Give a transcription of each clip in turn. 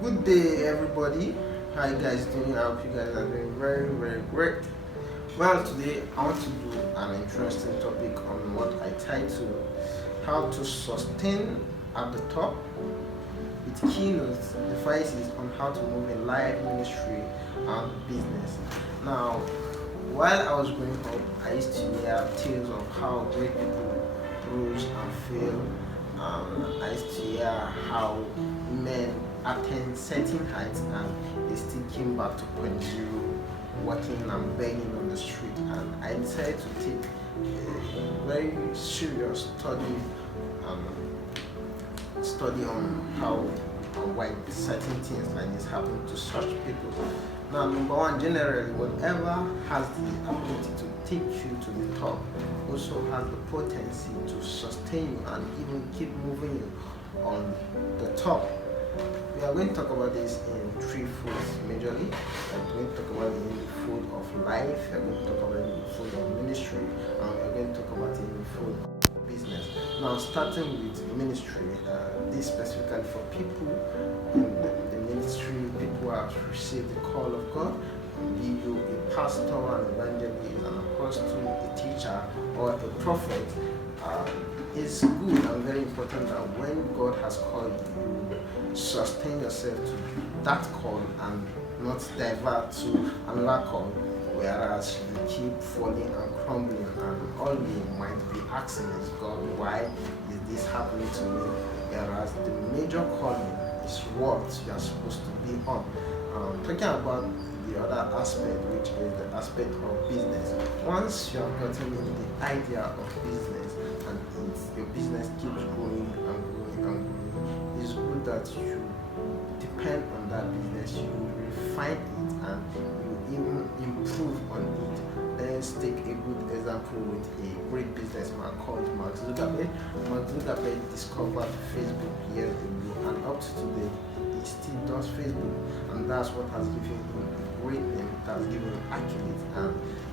Good day, everybody. How you guys doing? I hope you guys are doing very, very great. Well, today I want to do an interesting topic on what I title "How to Sustain at the Top" with keynotes, devices on how to move in life, ministry, and business. Now, while I was growing up, I used to hear tales of how great people rose and fell. I used to hear how men attain certain heights and they still came back to point zero, working and begging on the street. And I decided to take a very serious um, study on how and why certain things like this happen to such people. Now, number one, generally, whatever has the ability to take you to the top also has the potency to sustain you and even keep moving you on the top. We are going to talk about this in three foods majorly. We are going to talk about it in the food of life, we are going to talk about it in the food of ministry, and we are going to talk about it in the food of business. Now, starting with ministry, this specifically for people in the ministry, people who have received the call of God, be you a pastor, an evangelist, an apostle, a teacher, or a prophet. It's good and very important that when God has called you, sustain yourself to that call and not divert to another call, whereas you keep falling and crumbling, and all you might be asking is, God, why is this happening to me? Whereas the major calling is what you are supposed to be on. Talking about the other aspect, which is the aspect of business. Once you have gotten the idea of business and your business keeps growing and growing and growing, it's good that you depend on that business, you refine it and you even improve on it. Let's take a good example with a great businessman called Mark Zuckerberg. Mark Zuckerberg discovered Facebook years ago, and up to today he still does Facebook, and that's what has given him a great name, it has given him accolades, and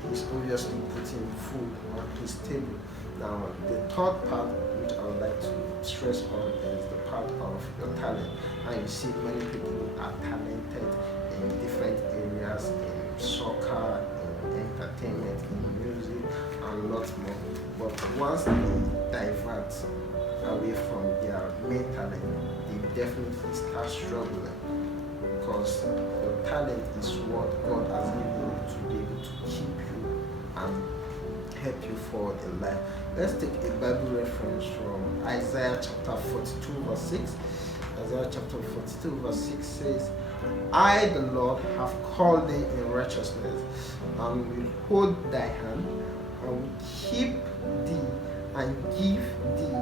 he's obviously putting food on his table. Now, the third part which I would like to stress on is the part of your talent. And you see many people are talented in different areas, in soccer, in entertainment, in music, and lots more. But once they divert away from their main talent, they definitely start struggling, because your talent is what God has given you to be able to keep you and help you forward in life. Let's take a Bible reference from Isaiah chapter 42 verse 6. Isaiah chapter 42 verse 6 says, I, the Lord, have called thee in righteousness, and will hold thy hand, and will keep thee, and give thee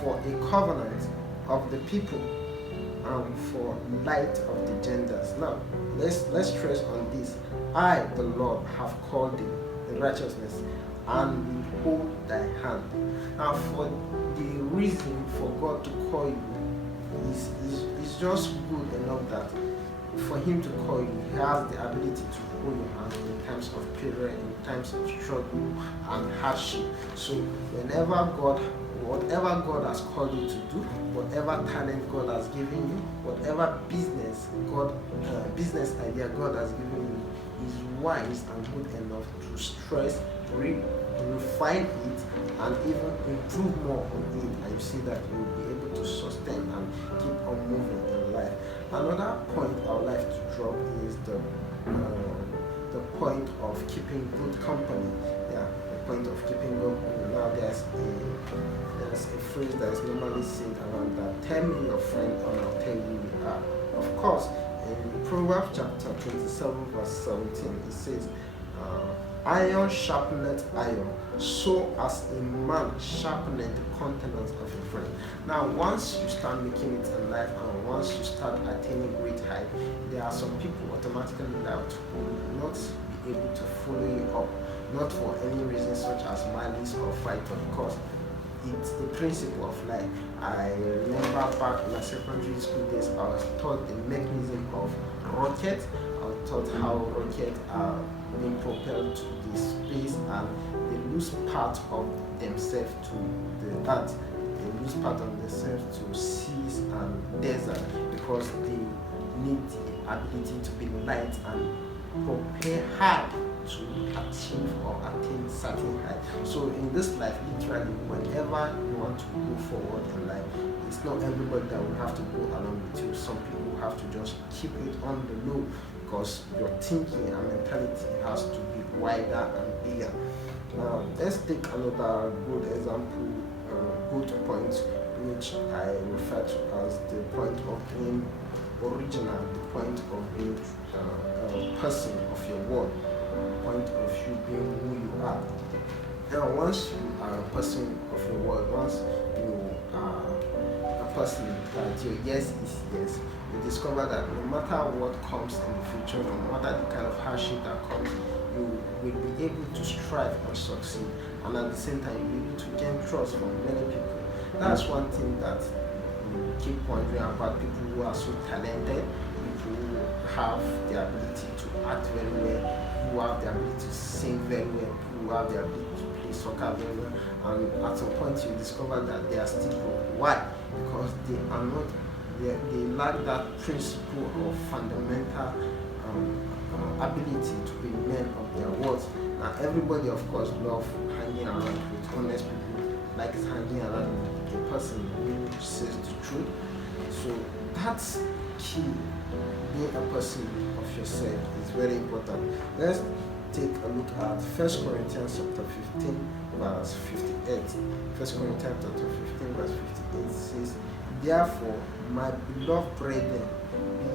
for a covenant of the people, and for light of the genders. Now, let's stress on this. I, the Lord, have called thee in righteousness, and will hold thy hand. Now, for the reason for God to call you is just good enough that for him to call you, he has the ability to hold your hand in times of peril, in times of struggle and hardship. So whatever God has called you to do, whatever talent God has given you, whatever business idea God has given you, is wise and good enough to stress, refine it, and even improve more on it, and you see that you will be able to sustain and keep on moving in life. Another point I would like to drop is the point of keeping good company. Yeah, the point of keeping good company. Now there's a phrase that is normally said around that: tell me your friend and I'll tell you we are. Of course, in Proverbs chapter 27 verse 17 it says, iron sharpeneth iron, so as a man sharpeneth the countenance of a friend. Now, once you start making it in life and once you start attaining great height, there are some people automatically that will not be able to follow you up, not for any reason such as malice or fight, but because it's the principle of life. I remember back in my secondary school days, I was taught the mechanism of rocket. I was taught how rockets are being propelled to the space, and they lose part of themselves to the earth. They lose part of themselves to seas and desert because they need the ability to be light and prepare hard to achieve or attain certain height. So in this life, literally, whenever you want to go forward in life, it's not everybody that will have to go along with you. Some people have to just keep it on the low because your thinking and mentality has to be wider and bigger. Now, let's take another good example, good point, which I refer to as the point of being original, the point of being a person of your word, point of you being who you are. Now, once you are a person of your word, once you are a person that your yes is yes, you discover that no matter what comes in the future, no matter the kind of hardship that comes, you will be able to strive and succeed, and at the same time you'll be able to gain trust from many people. That's one thing that we keep wondering about people who are so talented, people who have the ability to act very well, who have the ability to sing very well, who have the ability to play soccer very well, and at some point you discover that they are still broke. Why? Because they are not, they lack that principle of fundamental ability to be men of their words. Now everybody of course love hanging around with honest people, likes hanging around with a person who says the truth. So that's key. Being a person of yourself is very important. Let's take a look at 1 Corinthians chapter 15 verse 58. 1 Corinthians chapter 15 verse 58 says, "Therefore, my beloved brethren,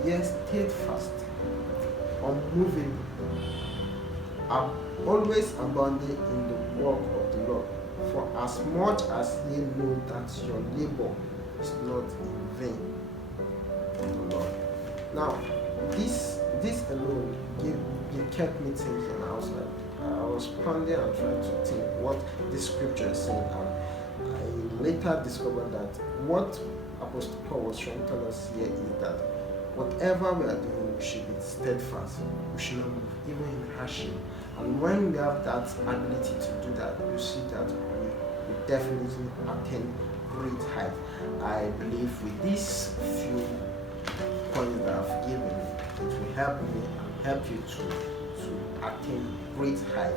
be ye steadfast, unmovable, always abounding in the work of the Lord, for as much as ye know that your labor is not in vain in the Lord." Now, this alone kept me thinking. I was pondering and trying to think what this scripture is saying, and I later discovered that what Apostle Paul was trying to tell us here is that whatever we are doing, we should be steadfast. We should not move, even in hardship. And when we have that ability to do that, you see that we definitely attain great height. I believe with these few points that I've given, it will help me and help you to attain great height.